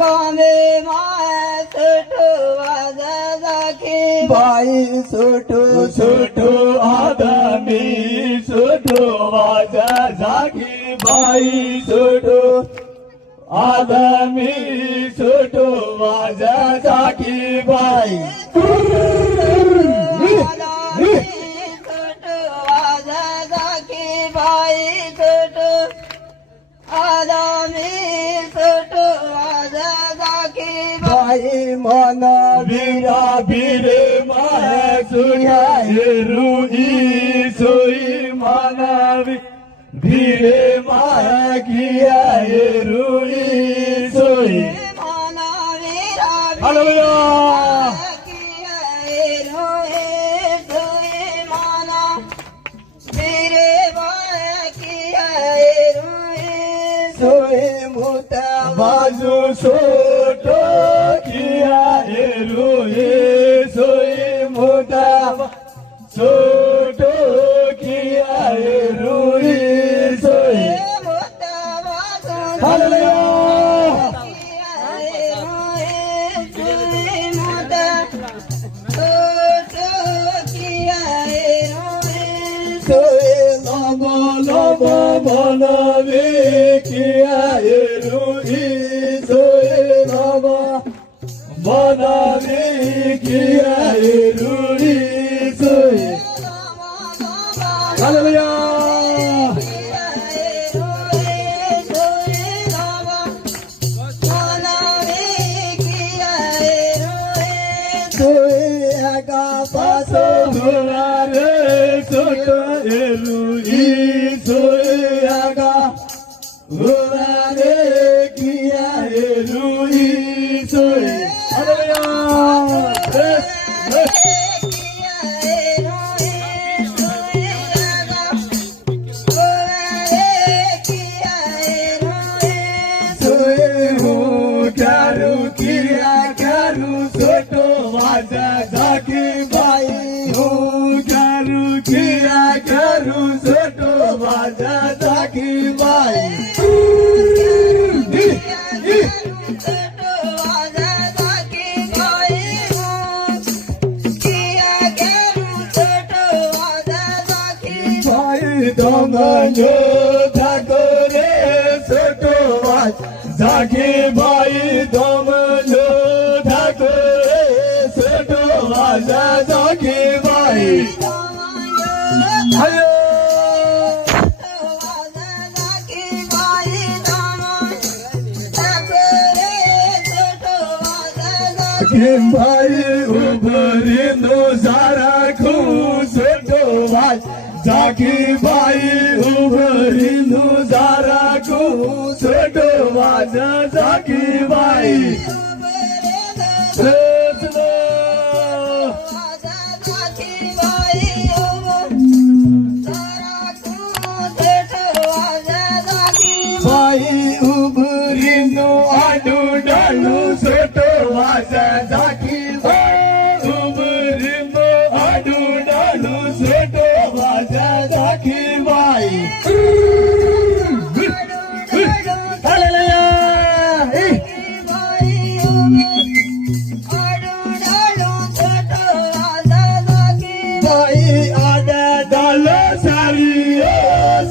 गावे माय सुटू वाजा जाकी बाई सुटू सुटू आदमी सुटू वाजा जागी बाई सुटू आदमी सुटू वाजा जागी बाई सुटू वाजा जाकी बाई सुटू आदमी सुटू वाजा जाकी बाई मन वीरा वीरे माय सुया रुई सोई मानवी वीरे माय किया रुई सोई हालेलुया सोई मोठा बाजू सोटो किया रुई सोई मोठा सोटो किया रुई सोई हालेलुया सोई लोबो लोबो बनवे किया रुई सोई लोबो बनवे किया रुई सोई हालेलुया सोई आगा पासो रे सोटो रुई सोई आगा रे किया रुई सोई हालेलुया सोटो वाजा जाकी बाई हो करू किया करू सोटो वाजा जाकी बाई बाई दमनो ठाकरे सोटो वाजा जाकी बाई दमनो ठाकरे सोटो वाजा जाकी बाई हायो बाई उभरीनो सारा खू सोटो वाजा जाकी बाई उभरीनो सारा खू सोटो वाजा जाकी बाई बाई उभरीनो आडू डालू सोटो वाजा जाकी बाई उभरीनो आडू डालू सोटो वाजा जाकी बाई हालेलुया बाई आडा डालो सारी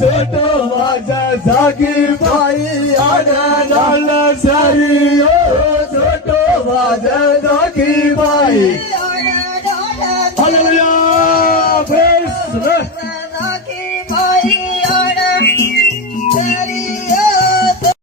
सोटो वाजा जाकी बाई आडा डालो सारी सोटो वाजा जाकी बाई